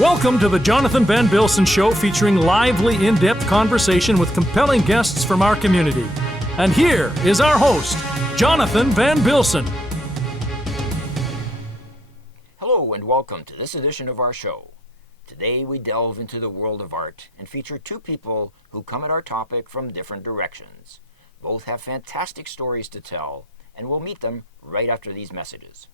Welcome to the Jonathan Van Bilsen Show, featuring lively, in-depth conversation with compelling guests from our community. And here is our host, Jonathan Van Bilsen. Hello and welcome to this edition of our show. Today we delve into the world of art and feature two people who come at our topic from different directions. Both have fantastic stories to tell, and we'll meet them right after these messages.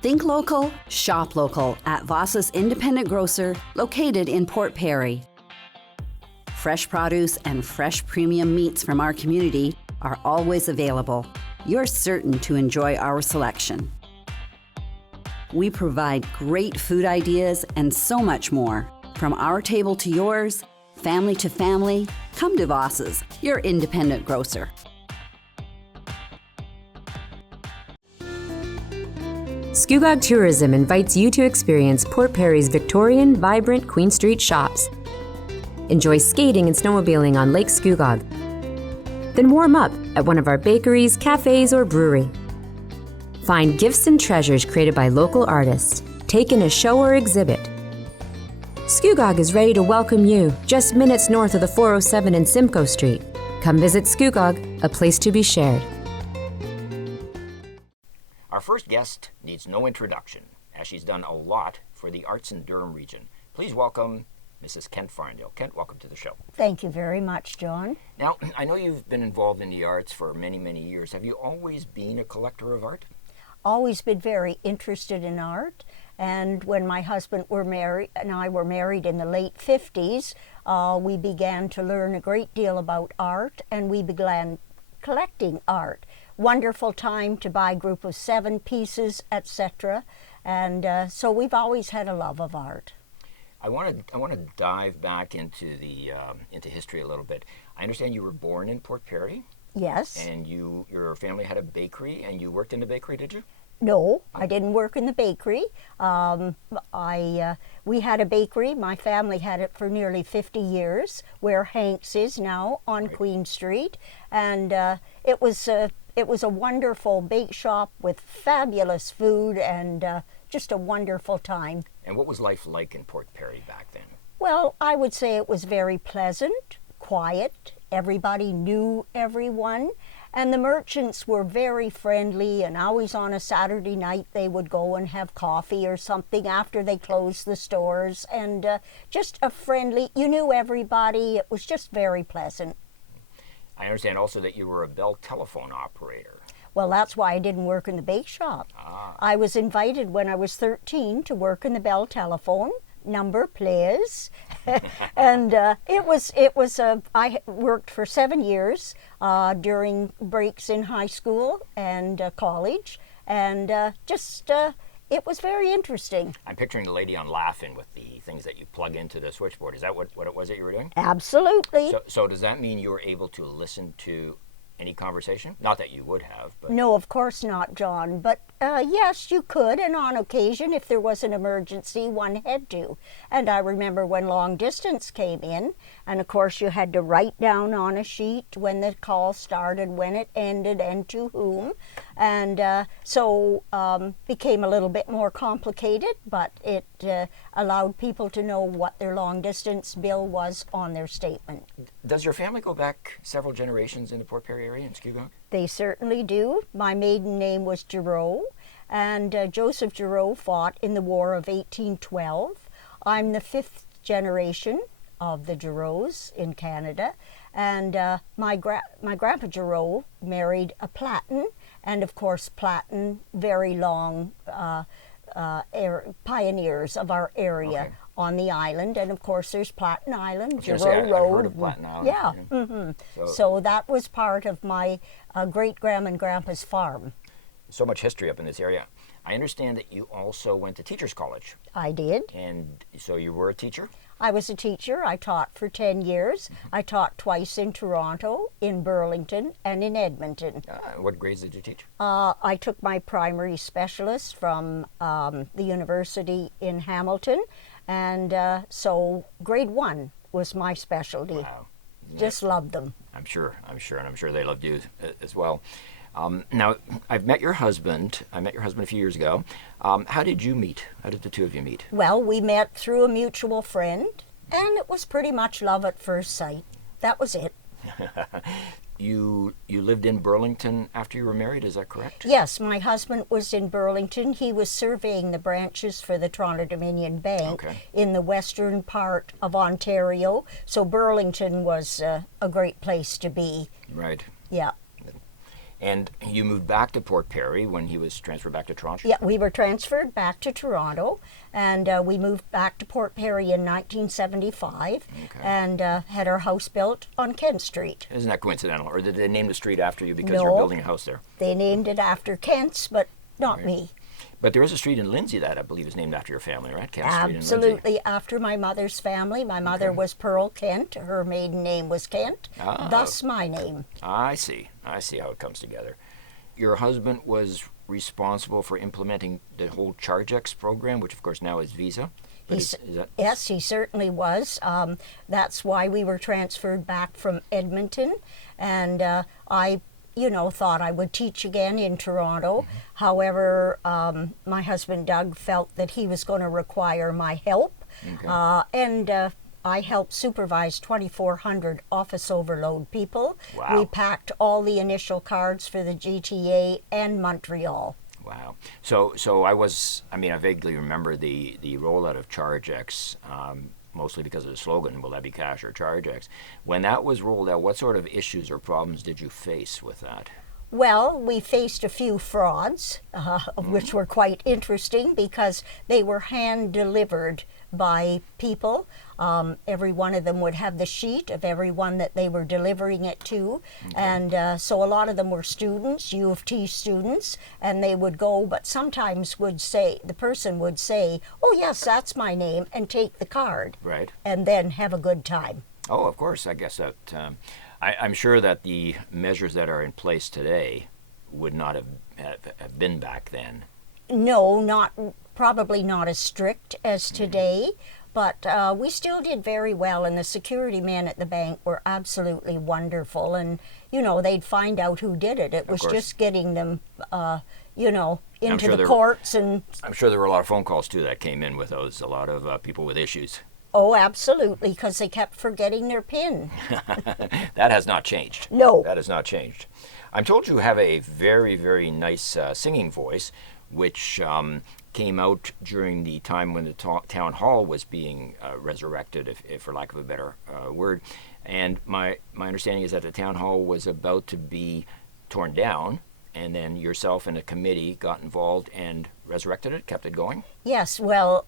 Think local, shop local at Voss's Independent Grocer, located in Port Perry. Fresh produce and fresh premium meats from our community are always available. You're certain to enjoy our selection. We provide great food ideas and so much more. From our table to yours, family to family, come to Voss's, your independent grocer. Scugog Tourism invites you to experience Port Perry's Victorian, vibrant Queen Street shops. Enjoy skating and snowmobiling on Lake Scugog. Then warm up at one of our bakeries, cafes, or brewery. Find gifts and treasures created by local artists. Take in a show or exhibit. Scugog is ready to welcome you just minutes north of the 407 and Simcoe Street. Come visit Scugog, a place to be shared. Our first guest needs no introduction, as she's done a lot for the arts in Durham region. Please welcome Mrs. Kent Farndale. Kent, welcome to the show. Thank you very much, John. Now, I know you've been involved in the arts for many, many years. Have you always been a collector of art? Always been very interested in art, and when my husband and I were married in the late 50s, we began to learn a great deal about art, and we began collecting art. Wonderful time to buy a group of 7 pieces, etc. And so we've always had a love of art. I want to dive back into history a little bit. I understand you were born in Port Perry. Yes. And your family had a bakery, and you worked in the bakery, did you? No, I didn't work in the bakery. We had a bakery. My family had it for nearly 50 years, where Hank's is now on Right. Queen Street, and it was a wonderful bake shop with fabulous food and just a wonderful time. And what was life like in Port Perry back then? Well, I would say it was very pleasant, quiet. Everybody knew everyone. And the merchants were very friendly, and always on a Saturday night they would go and have coffee or something after they closed the stores. And just a friendly, you knew everybody. It was just very pleasant. I understand also that you were a Bell telephone operator. Well, that's why I didn't work in the bake shop. I was invited when I was 13 to work in the Bell telephone. Number, please. And I worked for 7 years during breaks in high school and college, and it was very interesting. I'm picturing the lady on Laughing with the things that you plug into the switchboard. Is that what it was that you were doing? Absolutely. So does that mean you were able to listen to any conversation? Not that you would have, but... No, of course not, John. But yes, you could, and on occasion, if there was an emergency, one had to. And I remember when long distance came in, and of course you had to write down on a sheet when the call started, when it ended, and to whom. And so became a little bit more complicated, but it allowed people to know what their long distance bill was on their statement. Does your family go back several generations in the Port Perry area in Scugog? They certainly do. My maiden name was Giroux, and Joseph Giroux fought in the War of 1812. I'm the 5th generation of the Girouxs in Canada, and my grandpa Giroux married a Platten, and of course Platten, very long pioneers of our area. Okay. On the island, and of course there's Platten Island, Giroux Road. I've heard of Platten Island. Yeah. Mm-hmm. So that was part of my great-grandma and grandpa's farm. So much history up in this area. I understand that you also went to Teachers College. I did. And so you were a teacher? I was a teacher. I taught for 10 years. I taught twice in Toronto, in Burlington, and in Edmonton. What grades did you teach? I took my primary specialist from the university in Hamilton, and so grade 1 was my specialty. Wow. Just loved them. I'm sure, and I'm sure they loved you as well. Now, I've met your husband. I met your husband a few years ago. How did you meet? How did the two of you meet? Well, we met through a mutual friend, and it was pretty much love at first sight. That was it. You lived in Burlington after you were married, is that correct? Yes, my husband was in Burlington. He was surveying the branches for the Toronto-Dominion Bank in the western part of Ontario. So Burlington was a great place to be. Right. Yeah. And you moved back to Port Perry when he was transferred back to Toronto? Yeah, we were transferred back to Toronto, and we moved back to Port Perry in 1975 and had our house built on Kent Street. Isn't that coincidental? Or did they name the street after you because No, you're building a house there? They named it after Kent's, but not me. But there is a street in Lindsay that I believe is named after your family, right? Kent Street in Lindsay. Absolutely, after my mother's family. My mother was Pearl Kent. Her maiden name was Kent, thus my name. I see how it comes together. Your husband was responsible for implementing the whole ChargeX program, which of course now is Visa. Yes, he certainly was. That's why we were transferred back from Edmonton, and I thought I would teach again in Toronto. However, my husband Doug felt that he was going to require my help, and I helped supervise 2,400 office overload people. Wow. We packed all the initial cards for the GTA and Montreal. Wow. So I vaguely remember the rollout of ChargeX, mostly because of the slogan, will that be cash or ChargeX? When that was rolled out, what sort of issues or problems did you face with that? Well, we faced a few frauds, which were quite interesting because they were hand-delivered by people. Every one of them would have the sheet of everyone that they were delivering it to. And so a lot of them were students, U of T students, and they would go, but sometimes the person would say, oh yes, that's my name, and take the card. Right. And then have a good time. Oh, of course. I guess that I'm sure that the measures that are in place today would not have been back then. No, probably not as strict as today, but we still did very well, and the security men at the bank were absolutely wonderful, and they'd find out who did it. It was just getting them into the courts. And I'm sure there were a lot of phone calls too that came in with those, a lot of people with issues. Oh, absolutely, because they kept forgetting their PIN. That has not changed. No. That has not changed. I'm told you have a very, very nice singing voice, which came out during the time when the town hall was being resurrected, if for lack of a better word. And my understanding is that the town hall was about to be torn down, and then yourself and a committee got involved and resurrected it, kept it going? Yes, well,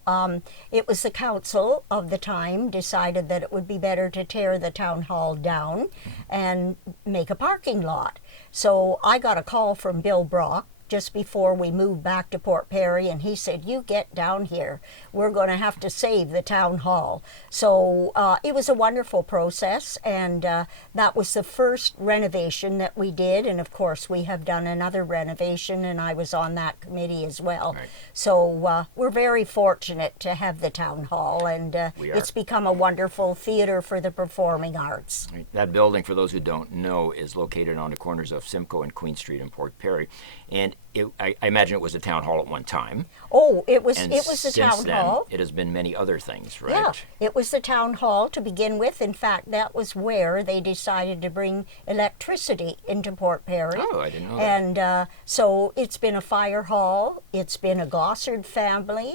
it was the council of the time decided that it would be better to tear the town hall down and make a parking lot. So I got a call from Bill Brock just before we moved back to Port Perry, and he said, you get down here. We're going to have to save the town hall. So it was a wonderful process, and that was the first renovation that we did, and of course we have done another renovation, and I was on that committee as well. Right. So we're very fortunate to have the town hall, and it's become a wonderful theater for the performing arts. Right. That building, for those who don't know, is located on the corners of Simcoe and Queen Street in Port Perry, and I imagine it was a town hall at one time. Oh, it was and the since town then, hall. It has been many other things, right? Yeah, it was the town hall to begin with. In fact, that was where they decided to bring electricity into Port Perry. Oh, I didn't know that. And so it's been a fire hall. It's been a Gossard family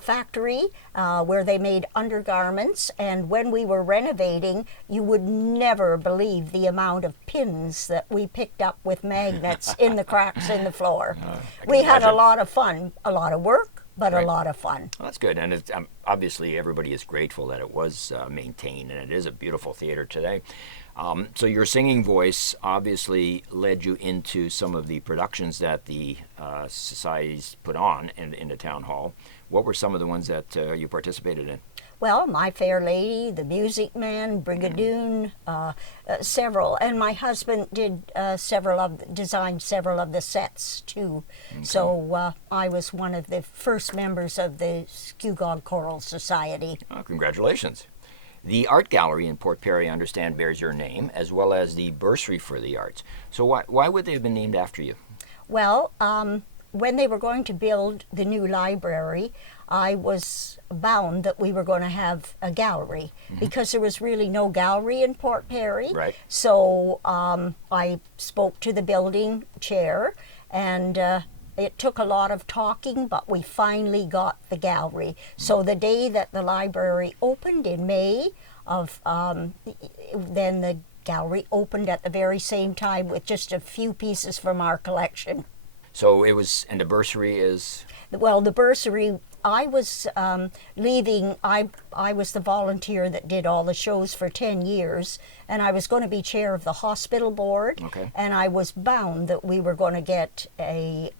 factory where they made undergarments. And when we were renovating, you would never believe the amount of pins that we picked up with magnets in the cracks in the floor. We had a lot of fun, a lot of work, but a lot of fun. Well, that's good, and it's, obviously everybody is grateful that it was maintained, and it is a beautiful theater today. So your singing voice obviously led you into some of the productions that the societies put on in the town hall. What were some of the ones that you participated in? Well, My Fair Lady, The Music Man, Brigadoon, several. And my husband did designed several of the sets too. Okay. So I was one of the first members of the Skugog Choral Society. Oh, congratulations. The art gallery in Port Perry, I understand, bears your name, as well as the bursary for the arts. So why would they have been named after you? Well, when they were going to build the new library, I was bound that we were going to have a gallery because there was really no gallery in Port Perry. Right. So I spoke to the building chair, and it took a lot of talking, but we finally got the gallery. So the day that the library opened in May of, then the gallery opened at the very same time with just a few pieces from our collection. So it was, and the bursary is? Well, the bursary, I was leaving, I was the volunteer that did all the shows for 10 years, and I was going to be chair of the hospital board, Okay. and I was bound that we were going to get a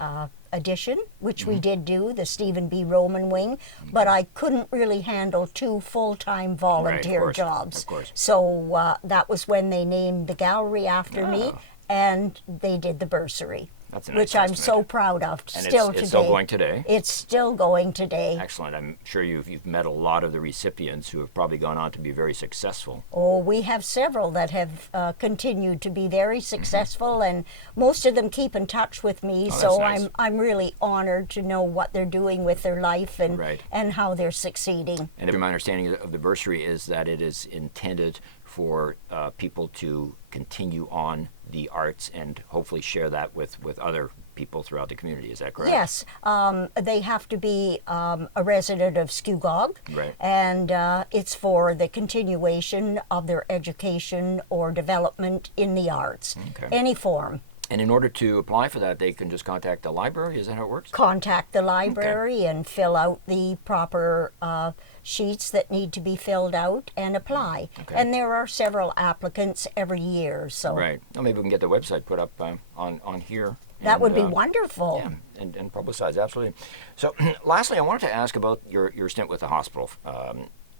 addition, which we did do, the Stephen B. Roman wing, but I couldn't really handle 2 full-time volunteer course, jobs. of course. So that was when they named the gallery after me, and they did the bursary. That's a nice which I'm estimate. so proud of And still it's today. still going today? It's still going today. Excellent. I'm sure you've met a lot of the recipients who have probably gone on to be very successful. Oh, we have several that have continued to be very successful, and most of them keep in touch with me. Oh, So that's nice. I'm really honored to know what they're doing with their life and Right. and how they're succeeding. And my understanding of the bursary is that it is intended for people to continue on the arts and hopefully share that with other people throughout the community. Is that correct? Yes, they have to be a resident of Scugog, Right. and it's for the continuation of their education or development in the arts, Okay. any form. And in order to apply for that, they can just contact the library? Is that how it works? Contact the library and fill out the proper sheets that need to be filled out and apply. Okay. And there are several applicants every year, so Right. Well, maybe we can get the website put up on here. that and, would be wonderful. Yeah, and publicized, absolutely. So, lastly, I wanted to ask about your stint with the hospital,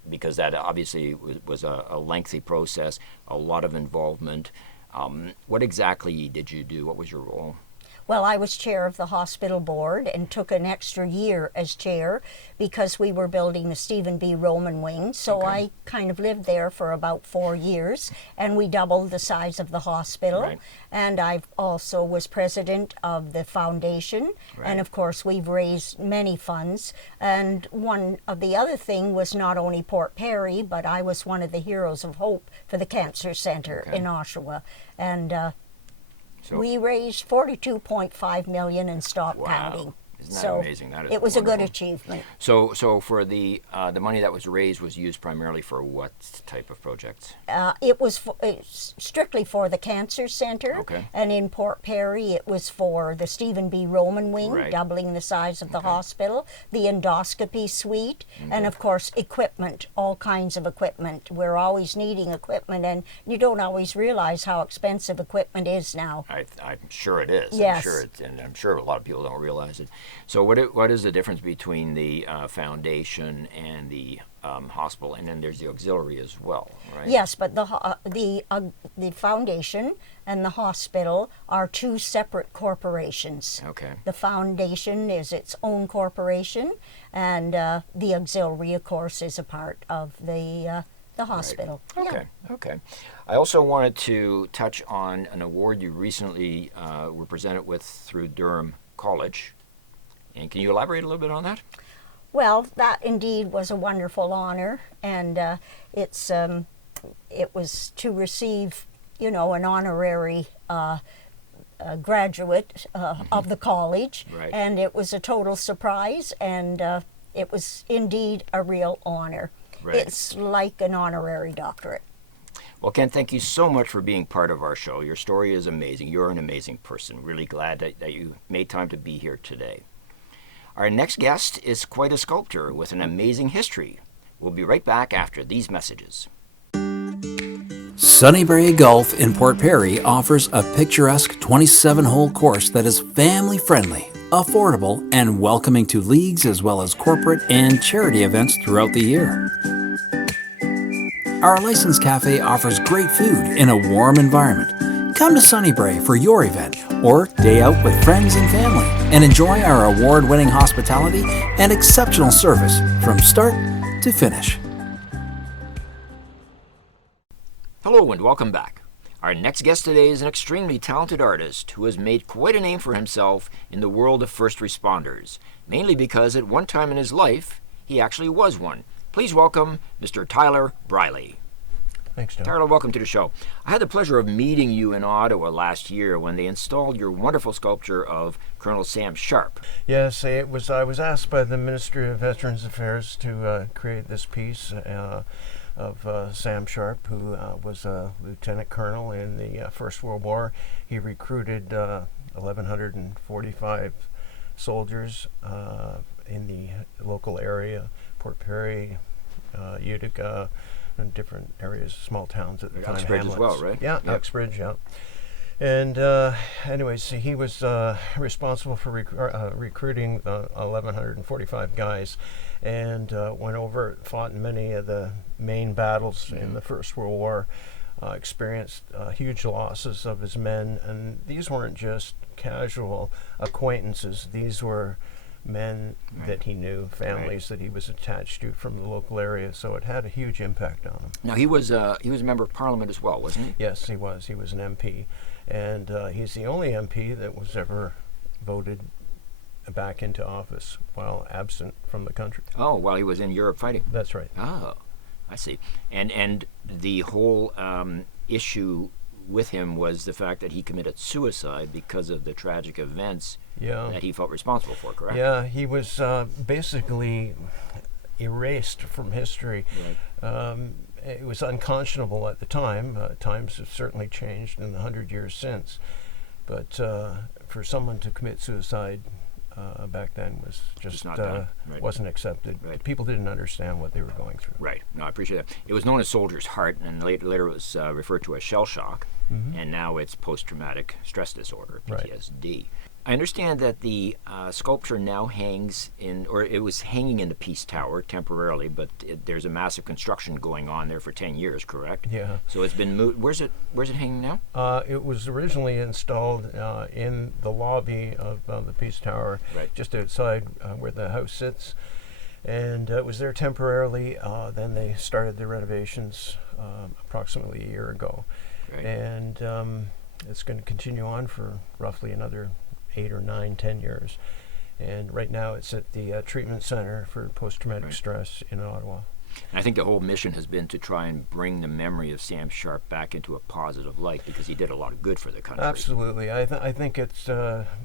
because that obviously was a lengthy process, a lot of involvement. What exactly did you do? What was your role? Well, I was chair of the hospital board and took an extra year as chair because we were building the Stephen B. Roman wing. So Okay. I kind of lived there for about 4 years, and we doubled the size of the hospital. Right. And I also was president of the foundation. Right. And of course, we've raised many funds. And one of the other thing was not only Port Perry, but I was one of the heroes of hope for the Cancer Center Okay. in Oshawa. And So, we raised $42.5 million and stopped Wow. counting. Isn't that So amazing? That is it was a good wonderful. achievement. So for the money that was raised was used primarily for what type of projects? It was it's strictly for the Cancer Center, Okay. and in Port Perry it was for the Stephen B. Roman wing, Right. doubling the size of the hospital, the endoscopy suite, and of course equipment, all kinds of equipment. We're always needing equipment, and you don't always realize how expensive equipment is now. I'm sure it is. Yes. I'm sure and I'm sure a lot of people don't realize it. So what is the difference between the foundation and the hospital, and then there's the auxiliary as well, right? Yes, but the foundation and the hospital are 2 separate corporations. Okay. The foundation is its own corporation, and the auxiliary, of course, is a part of the hospital. Okay. Okay. I also wanted to touch on an award you recently were presented with through Durham College. And can you elaborate a little bit on that? Well, that indeed was a wonderful honor, and it was to receive, an honorary graduate of the college, Right. and it was a total surprise, and it was indeed a real honor. Right. It's like an honorary doctorate. Well, Ken, thank you so much for being part of our show. Your story is amazing. You're an amazing person. Really glad that you made time to be here today. Our next guest is quite a sculptor with an amazing history. We'll be right back after these messages. Sunnybrae Golf in Port Perry offers a picturesque 27-hole course that is family-friendly, affordable, and welcoming to leagues as well as corporate and charity events throughout the year. Our licensed cafe offers great food in a warm environment. Come to Sunnybrae for your event or day out with friends and family and enjoy our award-winning hospitality and exceptional service from start to finish. Hello and welcome back. Our next guest today is an extremely talented artist who has made quite a name for himself in the world of first responders, mainly because at one time in his life, he actually was one. Please welcome Mr. Tyler Briley. Thanks, John. Tyler, welcome to the show. I had the pleasure of meeting you in Ottawa last year when they installed your wonderful sculpture of Colonel Sam Sharp. Yes, it was. I was asked by the Ministry of Veterans Affairs to create this piece of Sam Sharp, who was a lieutenant colonel in the First World War. He recruited 1,145 soldiers in the local area, Port Perry, Utica, and different areas, small towns at the time. Uxbridge as well, right? Yeah, Yep. Uxbridge, yeah. And anyways, he was responsible for recruiting 1,145 guys, and went over, fought in many of the main battles in the First World War, experienced huge losses of his men, and these weren't just casual acquaintances. These were men that he knew, families that he was attached to from the local area, so it had a huge impact on him. Now, he was a member of Parliament as well, wasn't he? Yes, he was. He was an MP, and he's the only MP that was ever voted back into office while absent from the country. Oh, while he was in Europe fighting. That's right. Oh, I see. And the whole issue with him was the fact that he committed suicide because of the tragic events that he felt responsible for, correct? Yeah, he was basically erased from history. Right. It was unconscionable at the time. Times have certainly changed in the 100 years since. But for someone to commit suicide back then was just not done. Right. wasn't accepted. Right. People didn't understand what they were going through. Right. No, I appreciate that. It was known as soldier's heart, and later it was referred to as shell shock, and now it's post-traumatic stress disorder, PTSD. I understand that the sculpture now hangs in, or it was hanging in the Peace Tower temporarily, but there's a massive construction going on there for 10 years, correct? Yeah. So it's been moved. Where's it hanging now? It was originally installed in the lobby of the Peace Tower, just outside where the house sits, and it was there temporarily. Then they started the renovations approximately a year ago, and it's going to continue on for roughly another 8 or 9, 10 years. And right now it's at the Treatment Center for Post-Traumatic Stress in Ottawa. And I think the whole mission has been to try and bring the memory of Sam Sharp back into a positive light, because he did a lot of good for the country. Absolutely. I think it's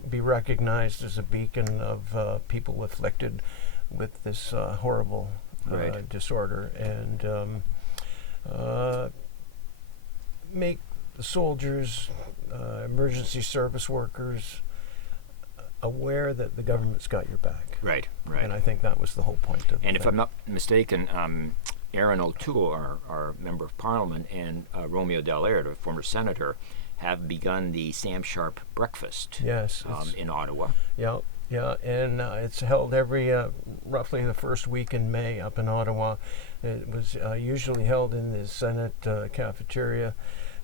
be recognized as a beacon of people afflicted with this horrible disorder, and make the soldiers, emergency service workers, aware that the government's got your back. Right. And I think that was the whole point of it. And if I'm not mistaken, Aaron O'Toole, our member of Parliament, and Romeo Dallaire, the former senator, have begun the Sam Sharp breakfast in Ottawa. Yeah, and it's held every roughly the first week in May up in Ottawa. It was usually held in the Senate cafeteria,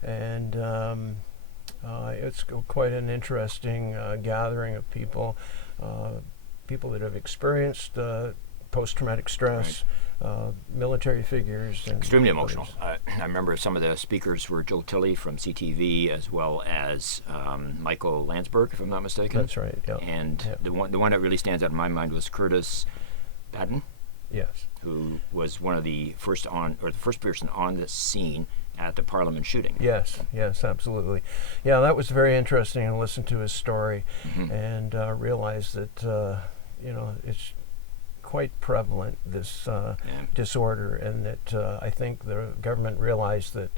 and it's quite an interesting gathering of people, people that have experienced post-traumatic stress, military figures. And extremely emotional. I remember some of the speakers were Joe Tilley from CTV, as well as Michael Landsberg, if I'm not mistaken. That's right. Yeah. And the one that really stands out in my mind was Curtis Patton. Yes. Who was one of the first person on the scene at the Parliament shooting. Yes, absolutely. Yeah, that was very interesting to listen to his story, and realize that it's quite prevalent, this disorder, and that I think the government realized that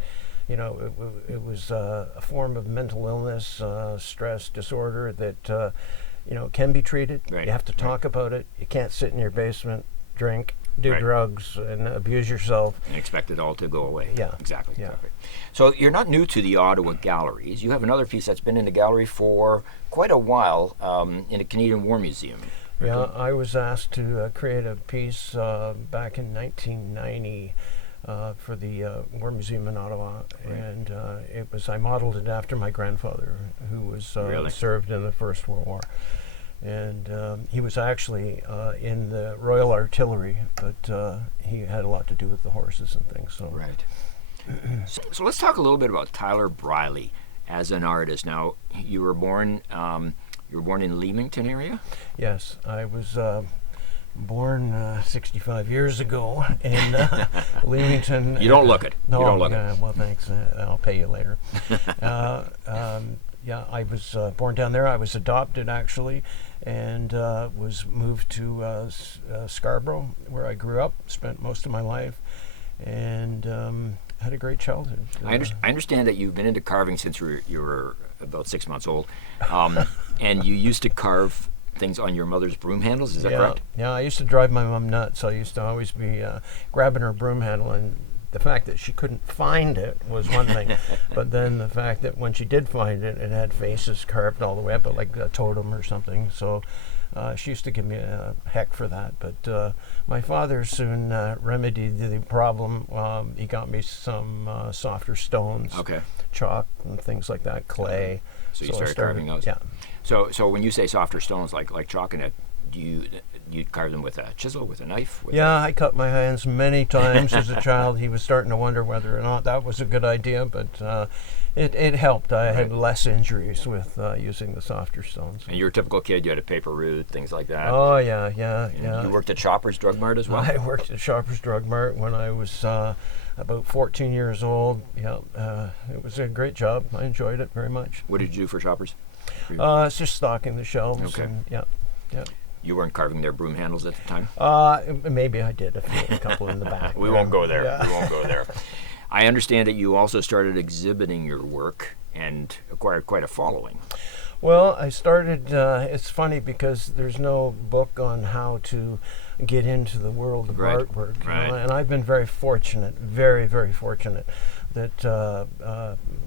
it was a form of mental illness, stress disorder that can be treated. You have to talk about it. You can't sit in your basement, drink, do drugs, and abuse yourself. And expect it all to go away. Yeah. Exactly. So you're not new to the Ottawa galleries. You have another piece that's been in the gallery for quite a while in the Canadian War Museum. Yeah, I was asked to create a piece back in 1990 for the War Museum in Ottawa, and I modeled it after my grandfather, who was served in the First World War. And he was actually in the Royal Artillery, but he had a lot to do with the horses and things. So. Right. So let's talk a little bit about Tyler Briley as an artist. Now, you were born in Leamington area? Yes, I was born 65 years ago in Leamington. You don't look it. No, you don't look it. Well, thanks. I'll pay you later. Yeah, I was born down there. I was adopted, actually, and was moved to Scarborough, where I grew up, spent most of my life, and had a great childhood. I understand that you've been into carving since you were about 6 months old, and you used to carve things on your mother's broom handles. Is that correct? Yeah, I used to drive my mom nuts. I used to always be grabbing her broom handle, and the fact that she couldn't find it was one thing, but then the fact that when she did find it, it had faces carved all the way up, like a totem or something. So she used to give me a heck for that. But my father soon remedied the problem. He got me some softer stones, chalk and things like that, clay. So you started carving those? Yeah. So when you say softer stones, like chalk in it, do you carve them with a chisel, with a knife? I cut my hands many times as a child. He was starting to wonder whether or not that was a good idea, but it helped. I had less injuries with using the softer stones. And you're a typical kid. You had a paper route, things like that. Oh, yeah. You worked at Shoppers Drug Mart as well? I worked at Shoppers Drug Mart when I was about 14 years old. Yeah, it was a great job. I enjoyed it very much. What did you do for Shoppers? It's just stocking the shelves. Okay. And, yeah. You weren't carving their broom handles at the time? Maybe I did, a couple in the back. We won't go there. Yeah. We won't go there. I understand that you also started exhibiting your work and acquired quite a following. Well, I started, it's funny because there's no book on how to get into the world of artwork. You know? And I've been very fortunate, very, very fortunate that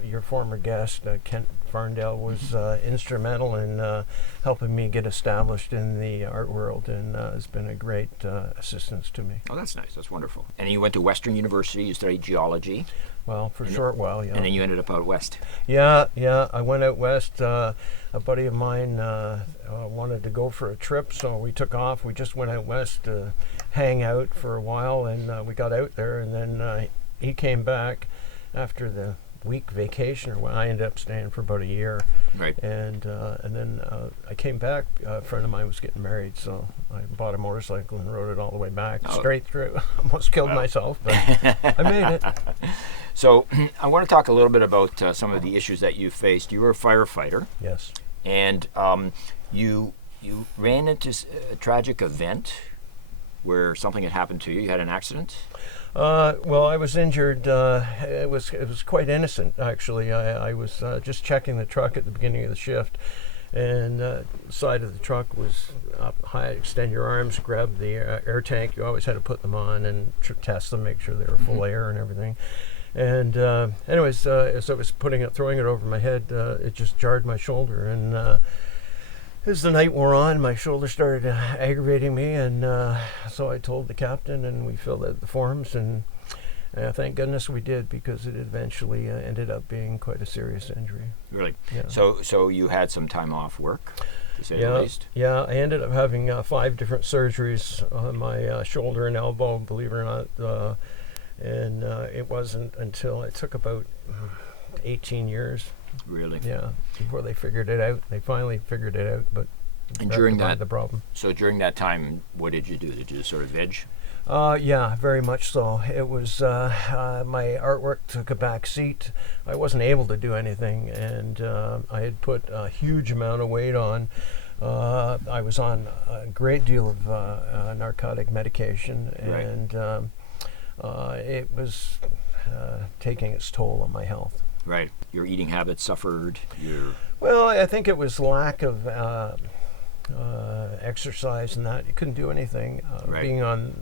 your former guest, Kent Farndale, was instrumental in helping me get established in the art world, and has been a great assistance to me. Oh, that's nice. That's wonderful. And you went to Western University. You studied geology. Well, for a short while, yeah. And then you ended up out west. Yeah. I went out west. A buddy of mine wanted to go for a trip, so we took off. We just went out west to hang out for a while, and we got out there, and then he came back after the week vacation, or when I ended up staying for about a year. Right. And then I came back. A friend of mine was getting married, so I bought a motorcycle and rode it all the way back, straight through. Almost killed myself, but I made it. So I want to talk a little bit about some of the issues that you faced. You were a firefighter. Yes. And you ran into a tragic event where something had happened to you. You had an accident? Well, I was injured. It was quite innocent, actually. I was just checking the truck at the beginning of the shift, and the side of the truck was up high. Extend your arms, grab the air tank. You always had to put them on and test them, make sure they were full air and everything. And anyways, as I was throwing it over my head, it just jarred my shoulder, and as the night wore on, my shoulder started aggravating me, and so I told the captain, and we filled out the forms, and thank goodness we did, because it eventually ended up being quite a serious injury. Really? Yeah. So you had some time off work, to say the least? Yeah, I ended up having 5 different surgeries on my shoulder and elbow, believe it or not, and it wasn't until it took about 18 years. Really? Yeah, before they figured it out. They finally figured it out, but and during that, the problem. So during that time, what did you do? Did you just sort of veg? Yeah, very much so. It was my artwork took a back seat. I wasn't able to do anything, and I had put a huge amount of weight on. I was on a great deal of narcotic medication, and it was taking its toll on my health. Right. Your eating habits suffered. Well, I think it was lack of exercise and that. You couldn't do anything. Being on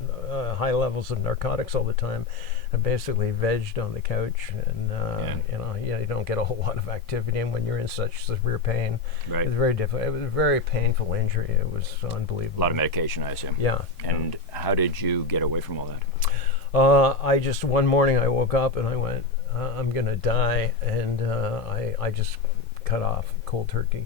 high levels of narcotics all the time, I basically vegged on the couch, and you don't get a whole lot of activity. And when you're in such severe pain, it was very difficult. It was a very painful injury. It was unbelievable. A lot of medication, I assume. Yeah. And how did you get away from all that? I just, one morning I woke up and I went, I'm going to die, and I just cut off cold turkey,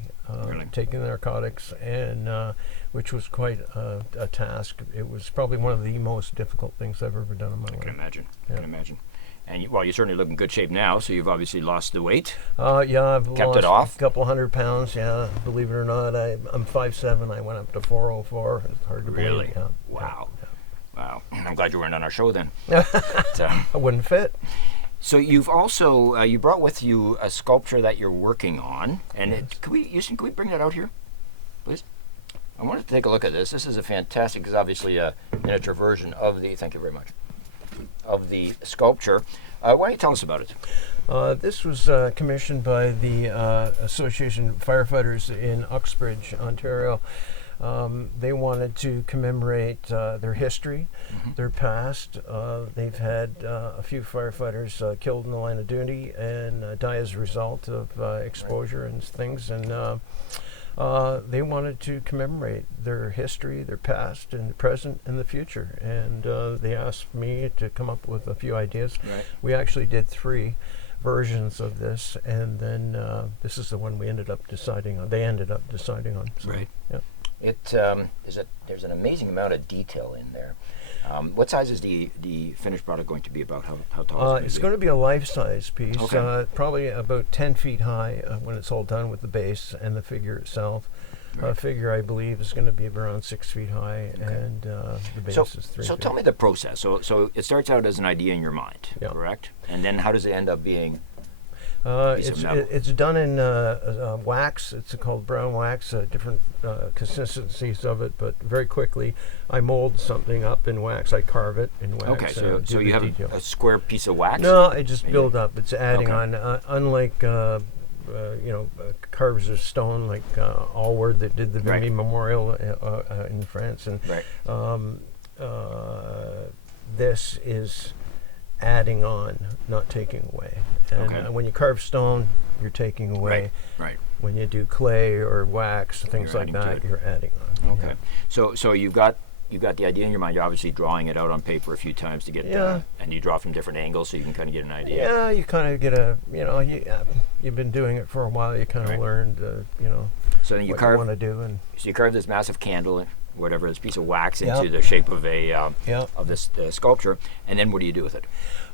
taking the narcotics, and which was quite a task. It was probably one of the most difficult things I've ever done in my life. I can imagine. Yeah. I can imagine. And you certainly look in good shape now, so you've obviously lost the weight. Yeah, I've Kept lost it off? a couple 100 pounds. Yeah, believe it or not, I'm 5'7". I went up to 404. It's hard to Really? believe. Yeah. Wow. Wow. I'm glad you weren't on our show then. I wouldn't fit. So you've also you brought with you a sculpture that you're working on, and can we bring that out here, please? I wanted to take a look at this. This is a fantastic, it's obviously a miniature version of the. Thank you very much. Of the sculpture. Why don't you tell us about it? This was commissioned by the Association of Firefighters in Uxbridge, Ontario. They wanted to commemorate their history, their past. They've had a few firefighters killed in the line of duty and die as a result of exposure and things. And they wanted to commemorate their history, their past, and the present, and the future. And they asked me to come up with a few ideas. Right. We actually did 3 versions of this, and then this is the one we ended up deciding on. They ended up deciding on. So, Right. Yeah. There's an amazing amount of detail in there. What size is the finished product going to be about? How tall is it? It's going to be a life-size piece, Okay. probably about 10 feet high when it's all done with the base and the figure itself. Right. Figure, I believe, is going to be around 6 feet high, and the base is 3 So feet. tell me the process. So it starts out as an idea in your mind, Yeah. correct? And then how does it end up being? Piece of metal. It's done in wax. It's called brown wax. Different consistencies of it, but very quickly I mold something up in wax. I carve it in wax. Okay, so do you the have detail. a square piece of wax? No, I just build up. It's adding Okay. on. Unlike carvers of stone, like Allward that did the Right. Vimy Memorial in France, and Right. this is adding on, not taking away. And Okay. when you carve stone, you're taking away. Right. When you do clay or wax, things You're like adding to that, it. you're adding on. Okay. So you've got the idea in your mind. You're obviously drawing it out on paper a few times to get, and you draw from different angles so you can kind of get an idea. Yeah, you kind of get you've been doing it for a while. You kind of Right. learned, So then you what carve. you want to do, and So you carve this massive candle, whatever, this piece of wax Yeah. into the shape of a Yeah. of this sculpture, and then what do you do with it?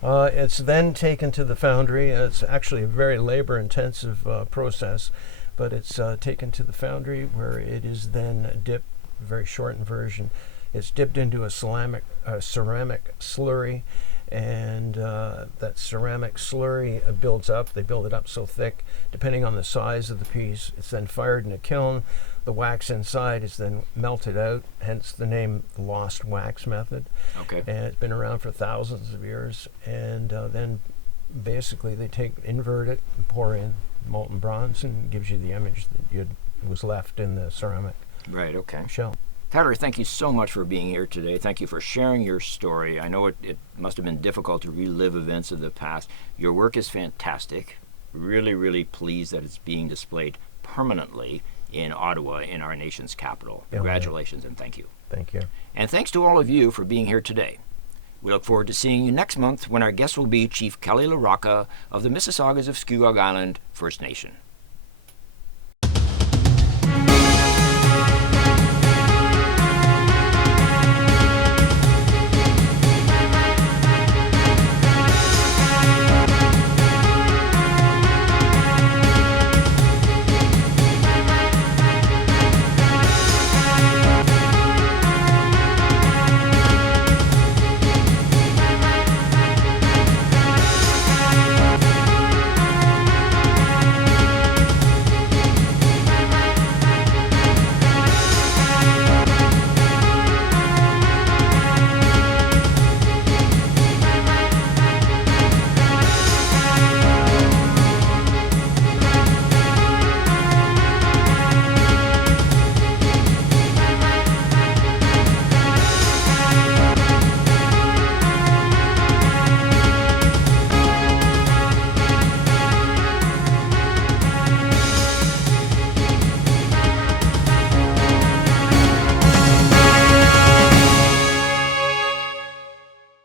it's then taken to the foundry. It's actually a very labor-intensive process, but it's taken to the foundry where it is then dipped. Very shortened version. It's dipped into a ceramic slurry, and that ceramic slurry builds up. They build it up so thick, depending on the size of the piece. It's then fired in a kiln. The wax inside is then melted out, hence the name Lost Wax Method. Okay. And it's been around for thousands of years. And then basically they invert it, and pour in molten bronze, and it gives you the image that was left in the ceramic Right. Okay. shell. Tyler, thank you so much for being here today. Thank you for sharing your story. I know it must have been difficult to relive events of the past. Your work is fantastic. Really, really pleased that it's being displayed permanently in Ottawa, in our nation's capital. Yeah, Congratulations and thank you. Thank you. And thanks to all of you for being here today. We look forward to seeing you next month when our guest will be Chief Kelly LaRocca of the Mississaugas of Scugog Island First Nation.